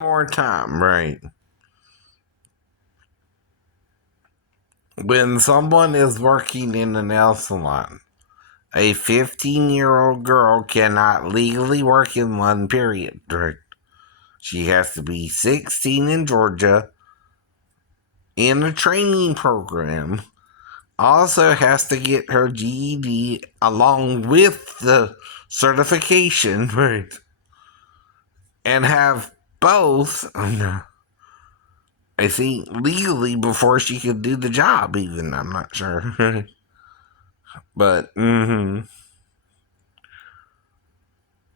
More time, right? When someone is working in a nail salon, a 15-year-old girl cannot legally work in one period, right? She has to be 16 in Georgia in a training program, also has to get her GED along with the certification, right? And have both, I think, legally before she could do the job, even. I'm not sure. But in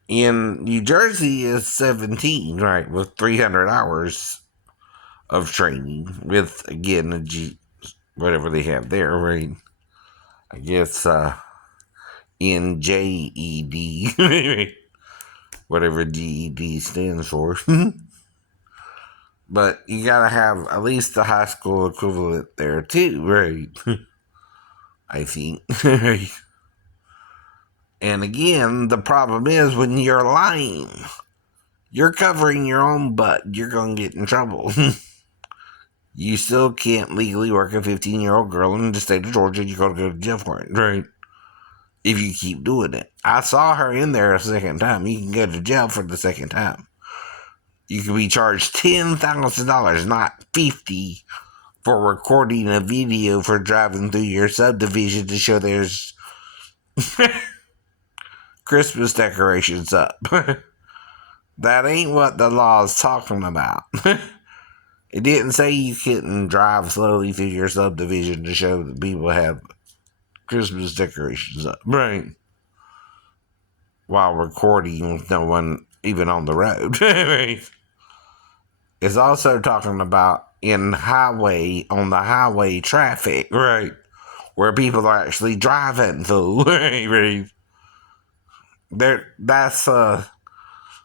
New Jersey is 17, right, with 300 hours of training with, again, whatever they have there, right? I guess NJED, whatever GED stands for. But you gotta have at least the high school equivalent there too, right? I think. And again, the problem is when you're lying, you're covering your own butt. You're gonna get in trouble. You still can't legally work a 15-year-old girl in the state of Georgia. You gotta go to jail for it, right? If you keep doing it. I saw her in there a second time. You can go to jail for the second time. You can be charged $10,000, not 50, for recording a video for driving through your subdivision to show there's Christmas decorations up. That ain't what the law is talking about. It didn't say you couldn't drive slowly through your subdivision to show that people have Christmas decorations up, right? While recording with no one even on the road. Right? It's also talking about on the highway traffic, right? Where people are actually driving through, right? That's a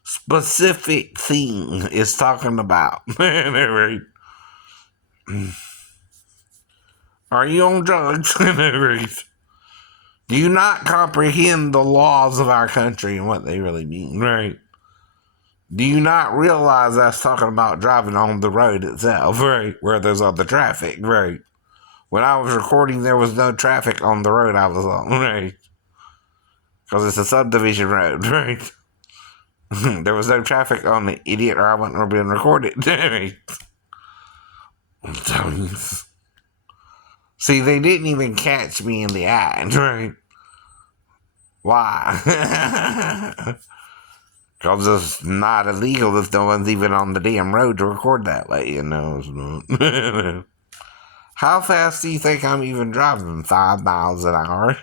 specific thing it's talking about. Right? Are you on drugs? Right? Do you not comprehend the laws of our country and what they really mean, right? Do you not realize that's talking about driving on the road itself, right? Where there's other traffic, right? When I was recording, there was no traffic on the road I was on, right? Because it's a subdivision road, right? There was no traffic on the idiot, or I wouldn't have been recorded, right? See, they didn't even catch me in the act, right? Why? Because it's not illegal if no one's even on the damn road to record that way, you know. How fast do you think I'm even driving? 5 miles an hour?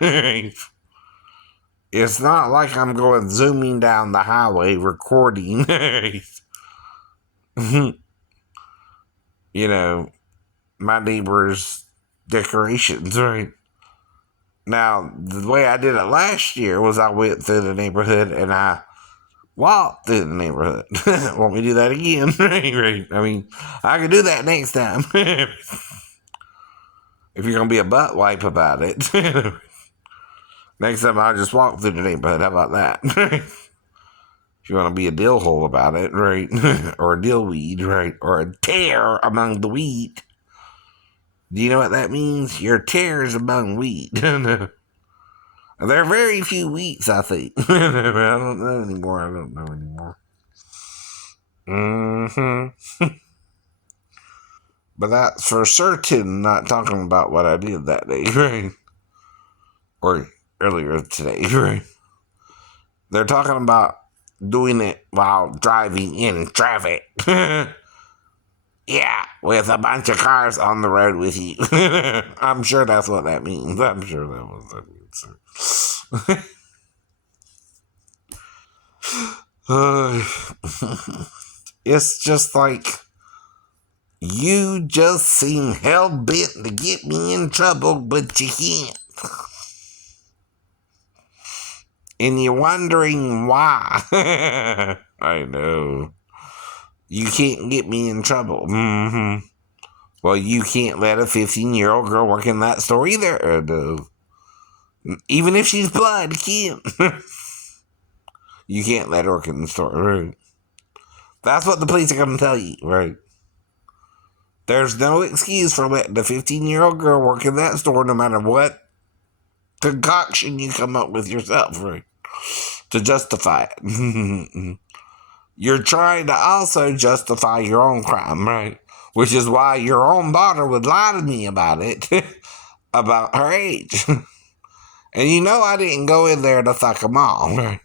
It's not like I'm going zooming down the highway recording. You know, my neighbor's decorations, right? Now, the way I did it last year was I went through the neighborhood and I walked through the neighborhood. Want me to do that again? Right. I mean, I can do that next time. If you're going to be a butt wipe about it. Next time I'll just walk through the neighborhood. How about that? If you want to be a dill hole about it, right? Or a dill weed, right? Or a tear among the wheat. Do you know what that means? Your tares among wheat. There are very few wheats, I think. I don't know anymore. But that's for certain not talking about what I did that day, right? Or earlier today, right? They're talking about doing it while driving in traffic. Yeah, with a bunch of cars on the road with you. I'm sure that's what that means. I'm sure that was what that means. It's just like, you just seem hell bent to get me in trouble, but you can't. And you're wondering why. I know. You can't get me in trouble. Mm-hmm. Well, you can't let a 15-year-old girl work in that store either. No. Even if she's blind, you can't. You can't let her work in the store. Right? That's what the police are going to tell you, right? There's no excuse for letting a 15-year-old girl work in that store no matter what concoction you come up with yourself, right? To justify it. You're trying to also justify your own crime, right? Which is why your own daughter would lie to me about it, about her age. And you know I didn't go in there to fuck them all, right?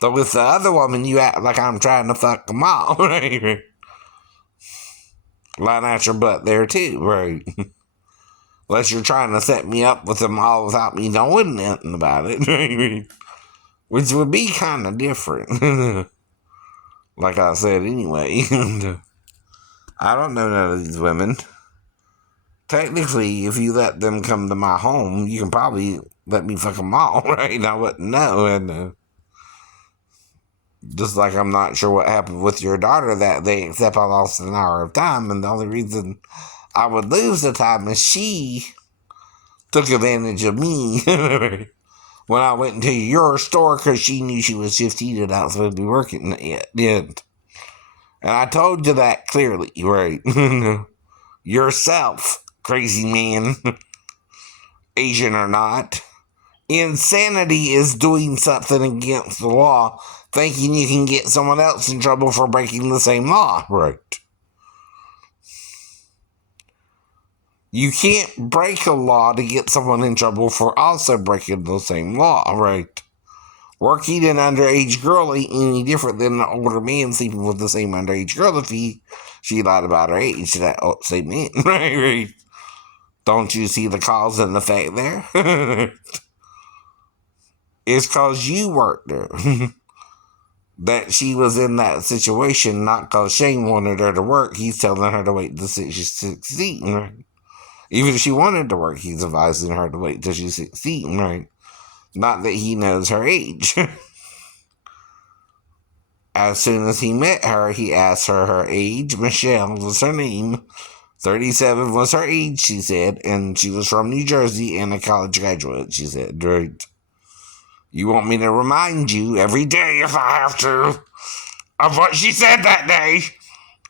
So with the other woman, you act like I'm trying to fuck them all, right? Line out your butt there too, right? Unless you're trying to set me up with them all without me knowing nothing about it, right? Which would be kind of different. Like I said anyway. I don't know none of these women. Technically, if you let them come to my home, you can probably let me fuck them all, right? I wouldn't know. And just like I'm not sure what happened with your daughter that day, except I lost an hour of time. And the only reason I would lose the time is she took advantage of me when I went into your store because she knew she was 15 and I was supposed to be working yet. And I told you that clearly, right? Yourself, crazy man, Asian or not. Insanity is doing something against the law, thinking you can get someone else in trouble for breaking the same law, right? You can't break a law to get someone in trouble for also breaking the same law, right? Working an underage girl ain't any different than an older man sleeping with the same underage girl if she lied about her age to that same man, right? Don't you see the cause and effect there? It's because you worked there. That she was in that situation, not because Shane wanted her to work. He's telling her to wait till she's 16, right? Even if she wanted to work, he's advising her to wait till she's 16, right? Not that he knows her age. As soon as he met her, he asked her age. Michelle was her name. 37 was her age, she said, and she was from New Jersey and a college graduate, she said, right? You want me to remind you every day if I have to of what she said that day?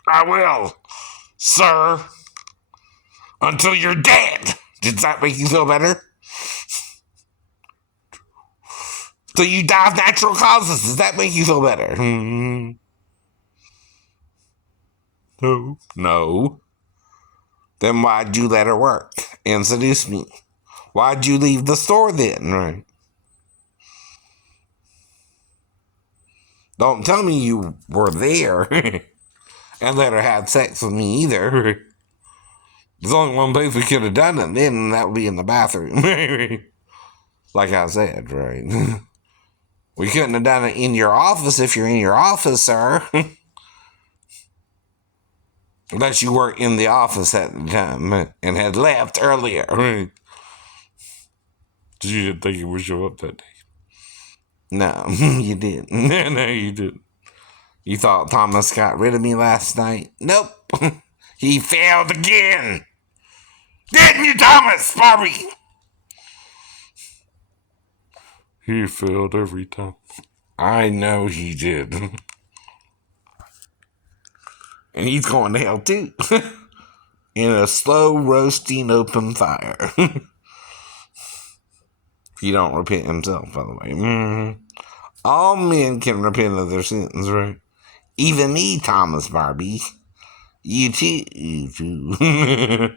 I will, sir, until you're dead. Does that make you feel better? So you die of natural causes. Does that make you feel better? No. No. Then why'd you let her work and seduce me? Why'd you leave the store then, right? Don't tell me you were there and let her have sex with me either. There's only one place we could have done it then, and that would be in the bathroom. Like I said, right? We couldn't have done it in your office if you're in your office, sir. Unless you were in the office at the time and had left earlier. Right? You didn't think you would show up that day? No, you didn't. No, you didn't. You thought Thomas got rid of me last night? Nope. He failed again. Didn't you, Thomas, Barbie? He failed every time. I know he did. And he's going to hell too. In a slow roasting open fire. If you don't repent himself, by the way. All men can repent of their sins, right? Even me, Thomas Barbie. You too. You too.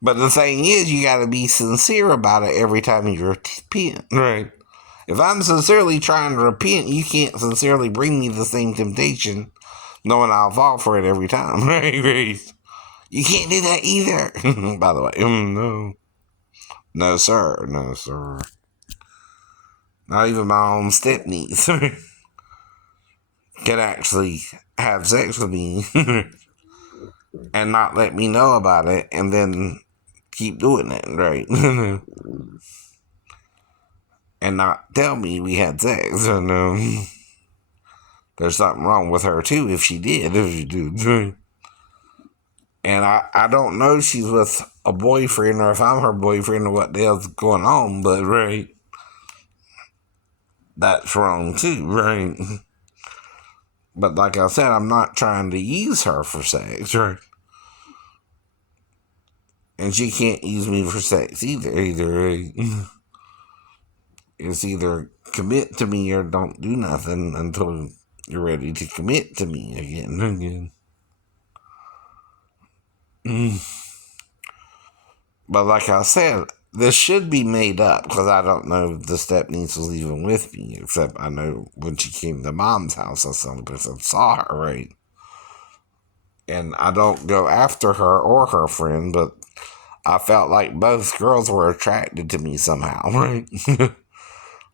But the thing is, you gotta be sincere about it every time you repent, right? If I'm sincerely trying to repent, you can't sincerely bring me the same temptation, knowing I'll fall for it every time, right? You can't do that either. By the way, no. No, sir. No, sir. Not even my own stepniece can actually have sex with me and not let me know about it and then keep doing it, right? And not tell me we had sex. And there's something wrong with her too if she did. And I don't know if she's with a boyfriend or if I'm her boyfriend or what the hell's going on, but right, that's wrong too, right? But like I said, I'm not trying to use her for sex, right? And she can't use me for sex either, right? It's either commit to me or don't do nothing until you're ready to commit to me again. But like I said, this should be made up because I don't know if the stepniece was even with me, except I know when she came to mom's house, that's the only person I saw her, right? And I don't go after her or her friend, but I felt like both girls were attracted to me somehow, right?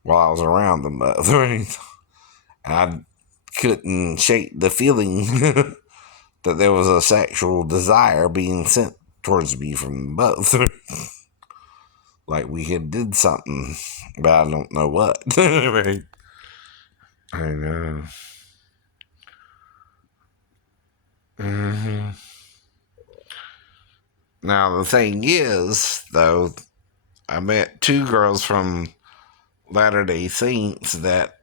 While I was around them both, right? I couldn't shake the feeling that there was a sexual desire being sent towards me from both. Like we had did something, but I don't know what. Right? I know. hmm Now the thing is, though, I met two girls from Latter-day Saints that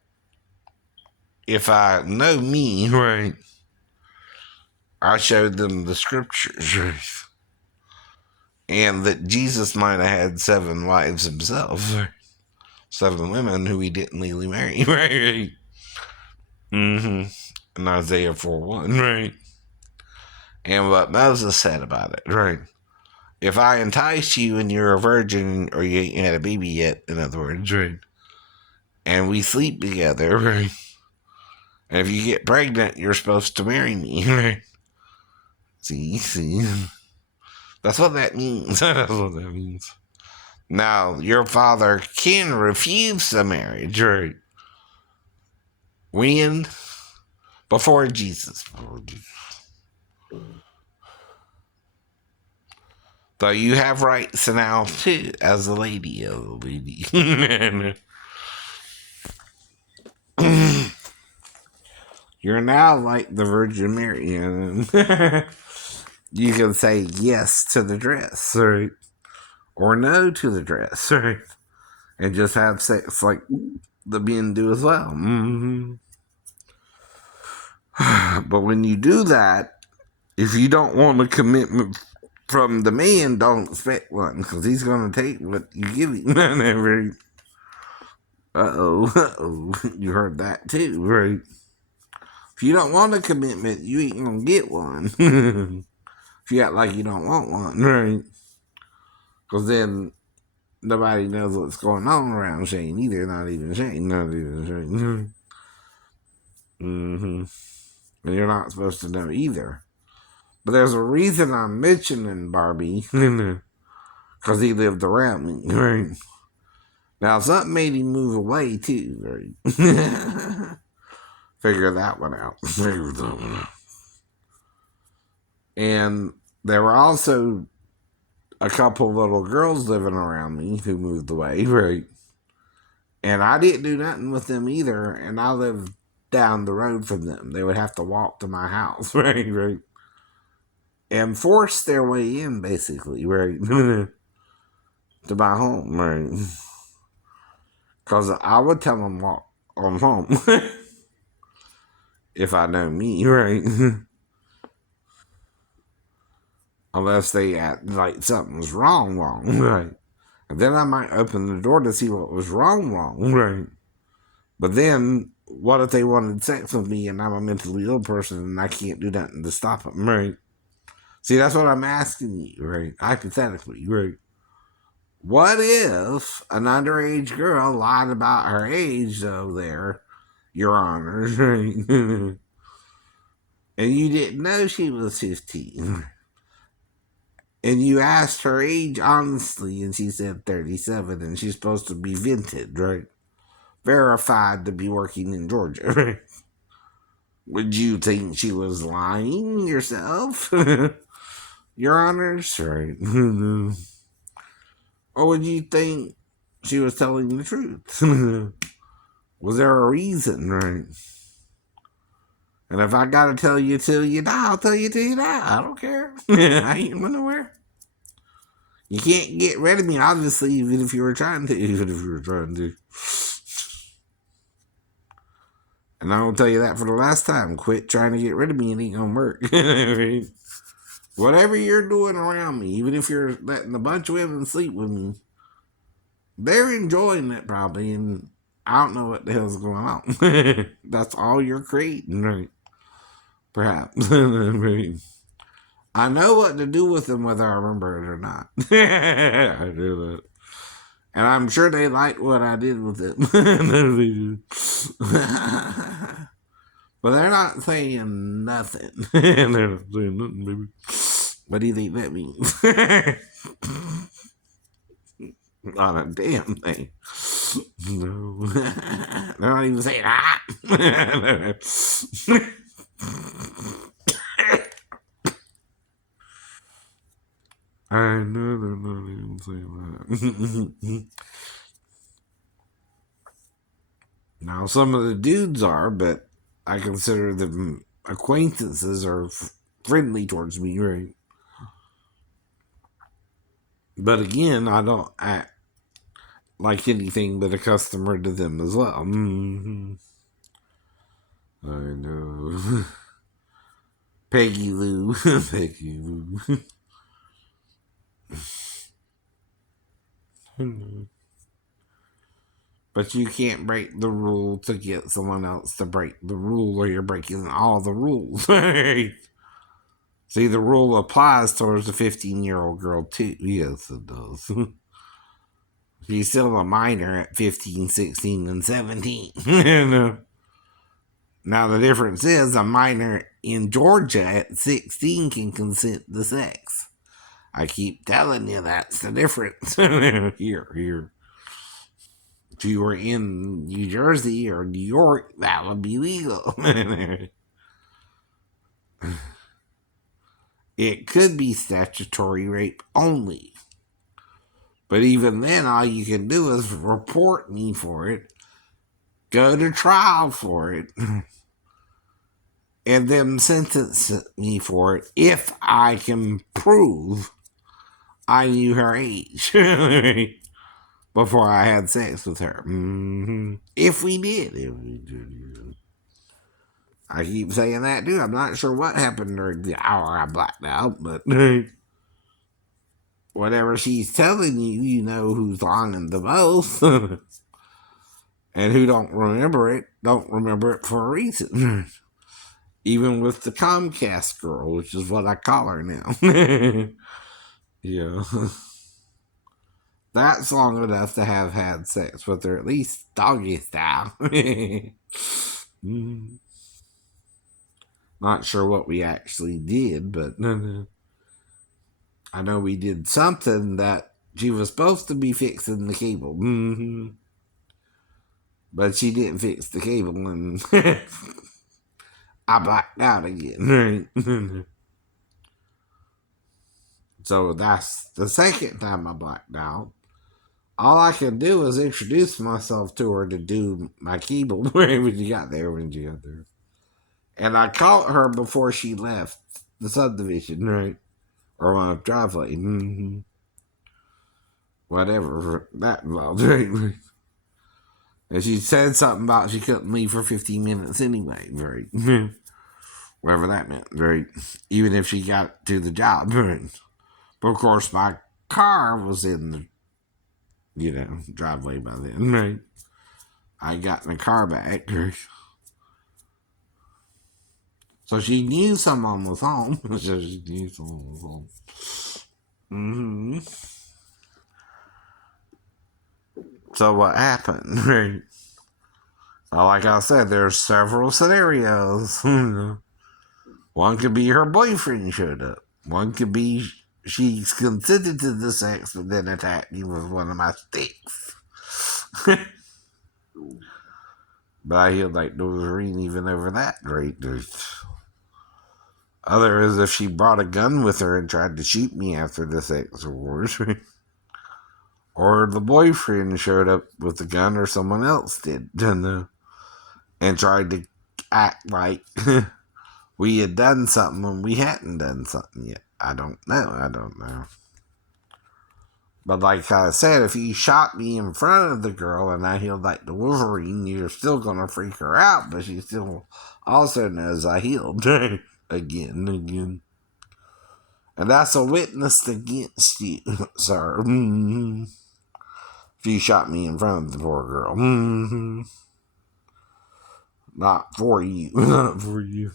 if I know me, right, I showed them the scriptures, right? And that Jesus might have had 7 wives himself, right? 7 women who he didn't legally marry, right? In Isaiah 4:1, right? And what Moses said about it, right? If I entice you and you're a virgin or you ain't had a baby yet, in other words, right? And we sleep together, right? And if you get pregnant, you're supposed to marry me, right? See? That's what that means. That's what that means. Now, your father can refuse the marriage, right? When? Before Jesus. So you have rights now, too, as a lady. You're now like the Virgin Mary. You can say yes to the dress, right? Or no to the dress, right? And just have sex like the men do as well. But when you do that, if you don't want a commitment from the man, don't expect one because he's going to take what you give him. Uh-oh. You heard that too, right? If you don't want a commitment, you ain't going to get one. If you act like you don't want one, right? Because then nobody knows what's going on around Shane either. Not even Shane. Not even Shane. And you're not supposed to know either. But there's a reason I'm mentioning Barbie. Because he lived around me, right? Now, something made him move away, too, right? Figure that one out. And there were also a couple little girls living around me who moved away, right? And I didn't do nothing with them either, and I lived down the road from them. They would have to walk to my house, right? And force their way in, basically, right? To my home, right? Because I would tell them walk on home. If I know me, right? Unless they act like something's wrong, right? And then I might open the door to see what was wrong, right? But then, what if they wanted sex with me and I'm a mentally ill person and I can't do nothing to stop them, right? See, that's what I'm asking you, right? Hypothetically, right? What if an underage girl lied about her age, though, there, Your Honors, right? And you didn't know she was 15. And you asked her age honestly, and she said 37, and she's supposed to be vinted, right? Verified to be working in Georgia, right? Would you think she was lying yourself? Your Honors, right? Or would you think she was telling the truth? Was there a reason, right? And if I gotta tell you till you die, I'll tell you till you die. I don't care. I ain't going nowhere. You can't get rid of me, obviously, even if you were trying to. And And I will tell you that for the last time. Quit trying to get rid of me. It ain't gonna work. Whatever you're doing around me, even if you're letting a bunch of women sleep with me, they're enjoying it probably, and I don't know what the hell's going on. That's all you're creating, right? Perhaps. I know what to do with them whether I remember it or not. I do that. And I'm sure they liked what I did with them. But they're not saying nothing. They're not saying nothing, baby. What do you think that means? Not a damn thing. No. They're not even saying ah. I know they're not even saying that. Now, some of the dudes are, but I consider them acquaintances or friendly towards me, right? But again, I don't act like anything but a customer to them as well. Mm-hmm. I know. Peggy Lou. Peggy Lou. But you can't break the rule to get someone else to break the rule, or you're breaking all the rules. See, the rule applies towards the 15-year-old girl, too. Yes, it does. She's still a minor at 15, 16, and 17. Now, the difference is a minor in Georgia at 16 can consent to sex. I keep telling you that's the difference. Here. If you were in New Jersey or New York, that would be legal. It could be statutory rape only. But even then, all you can do is report me for it, go to trial for it, and then sentence me for it if I can prove I knew her age before I had sex with her. Mm-hmm. If we did. I keep saying that too. I'm not sure what happened during the hour I blacked out, but whatever she's telling you, you know who's lying the most. And who don't remember it for a reason. Even with the Comcast girl, which is what I call her now. Yeah. That's long enough to have had sex with her, at least doggy style. Not sure what we actually did, but I know we did something that she was supposed to be fixing the cable. Mm-hmm. But she didn't fix the cable, and I blacked out again. So that's the second time I blacked out. All I can do is introduce myself to her to do my keyboard when she got there. And I caught her before she left the subdivision, right? Or my driveway. Mm-hmm. Whatever that involved, right? And she said something about she couldn't leave for 15 minutes anyway, right? Whatever that meant, right? Even if she got to the job, right? But of course, my car was in the driveway by then, right? I got in the car back, right? So she knew someone was home. Mm-hmm. So what happened, right? So like I said, there's several scenarios. One could be her boyfriend showed up. One could be she's consented to the sex, but then attacked me with one of my sticks. But I hear like there was reading even over that great. Other is if she brought a gun with her and tried to shoot me after the sex wars. Or the boyfriend showed up with a gun, or someone else did, and tried to act like we had done something when we hadn't done something yet. I don't know. But like I said, if you shot me in front of the girl and I healed like the Wolverine, you're still gonna freak her out, but she still also knows I healed again. And that's a witness against you, sir. If you shot me in front of the poor girl. Not for you. Not for you.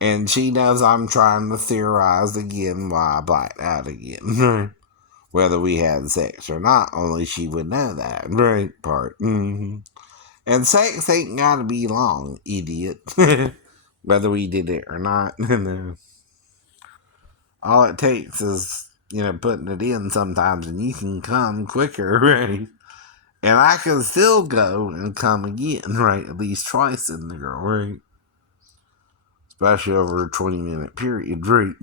And she knows I'm trying to theorize again why I blacked out again. Whether we had sex or not, only she would know that. Right part. And sex ain't gotta be long, idiot. Whether we did it or not. All it takes is, putting it in sometimes and you can come quicker, right? And I can still go and come again, right? At least twice in the girl, right? Especially over a 20-minute period, right?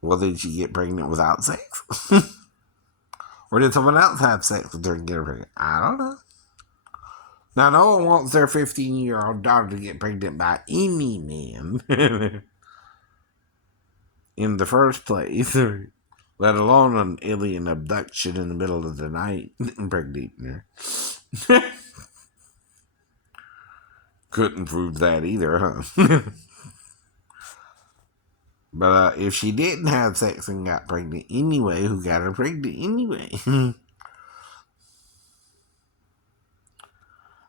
Well, did she get pregnant without sex? Or did someone else have sex with her and get her pregnant? I don't know. Now, no one wants their 15-year-old daughter to get pregnant by any man in the first place, let alone an alien abduction in the middle of the night and impregnating her. Couldn't prove that either, huh? But if she didn't have sex and got pregnant anyway, who got her pregnant anyway?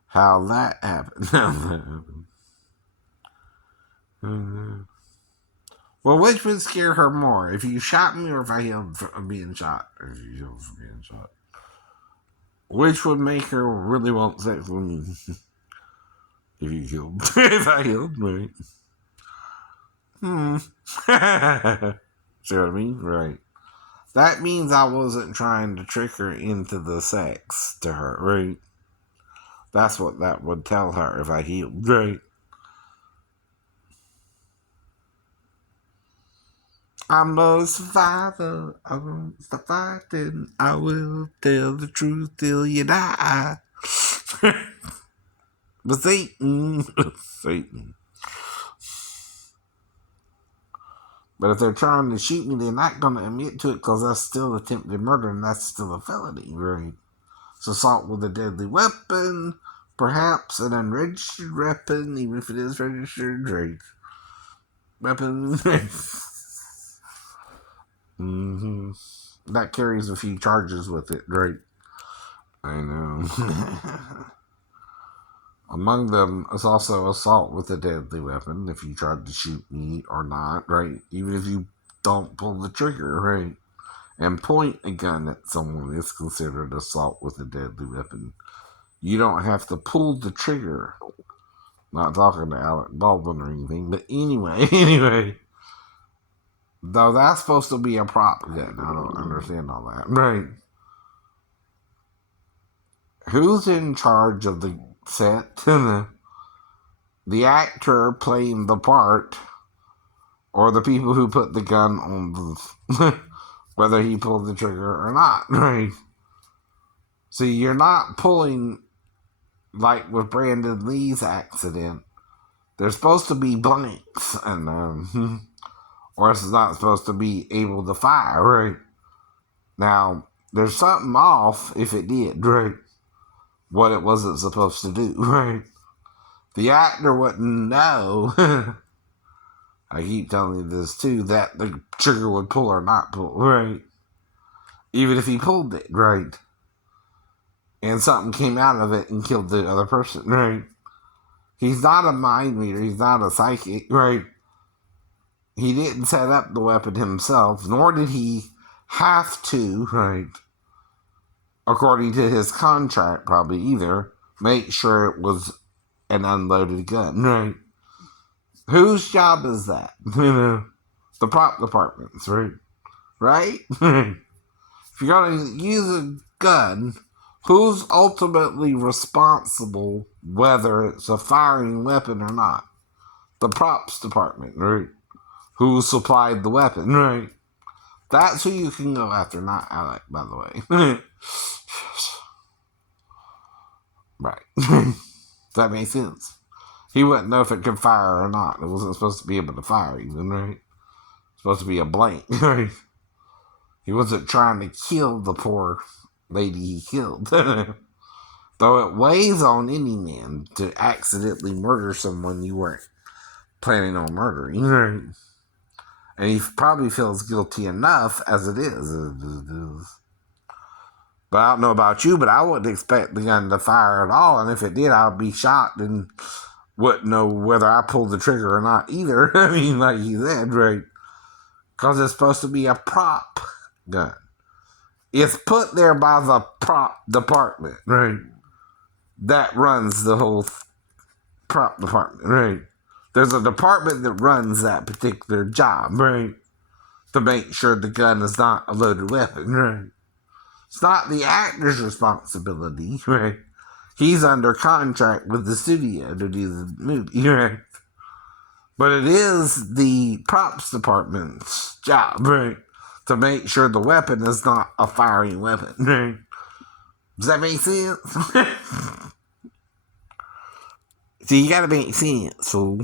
How that happened. Well, which would scare her more? If you shot me or if I healed from being shot? Or if you healed from being shot? Which would make her really want sex with me? If you healed. If I healed, right? See what I mean? Right. That means I wasn't trying to trick her into the sex to her, right? That's what that would tell her if I healed, right? I'm a survivor. I won't stop fighting. I will tell the truth till you die. But Satan. Satan. But if they're trying to shoot me, they're not going to admit to it because that's still attempted murder and that's still a felony, right? So assault with a deadly weapon, perhaps an unregistered weapon, even if it is registered, right? Weapon. That carries a few charges with it, right? I know. Among them is also assault with a deadly weapon, if you tried to shoot me or not, right? Even if you don't pull the trigger, right? And point a gun at someone is considered assault with a deadly weapon. You don't have to pull the trigger. Not talking to Alec Baldwin or anything, but anyway. Though that's supposed to be a prop gun. I don't understand all that. Right. Who's in charge of the set? The actor playing the part, or the people who put the gun on the whether he pulled the trigger or not, right? See, you're not pulling like with Brandon Lee's accident. There's supposed to be blanks, and or it's not supposed to be able to fire, right? Now, there's something off if it did, right? What it wasn't supposed to do, right? The actor wouldn't know. I keep telling you this too, that the trigger would pull or not pull, right? Even if he pulled it, right? And something came out of it and killed the other person, right? He's not a mind reader, he's not a psychic, right? He didn't set up the weapon himself, nor did he have to, right? According to his contract, probably either, make sure it was an unloaded gun, right? Whose job is that? The prop department's, right? Right? If you're going to use a gun, who's ultimately responsible whether it's a firing weapon or not? The props department, right? Who supplied the weapon, right? That's who you can go after, not Alec, by the way. Right. Does that make sense? He wouldn't know if it could fire or not. It wasn't supposed to be able to fire even, right? It's supposed to be a blank, right? He wasn't trying to kill the poor lady he killed. Though it weighs on any man to accidentally murder someone you weren't planning on murdering. Right? And he probably feels guilty enough as it is. But I don't know about you, but I wouldn't expect the gun to fire at all. And if it did, I'd be shocked and wouldn't know whether I pulled the trigger or not either. I mean, like you said, right? Because it's supposed to be a prop gun. It's put there by the prop department, right? That runs the whole prop department, right? There's a department that runs that particular job, right? To make sure the gun is not a loaded weapon, right? It's not the actor's responsibility, right? He's under contract with the studio to do the movie, right? But it is the props department's job, right? To make sure the weapon is not a firing weapon, right? Does that make sense? See, you gotta make sense, fool.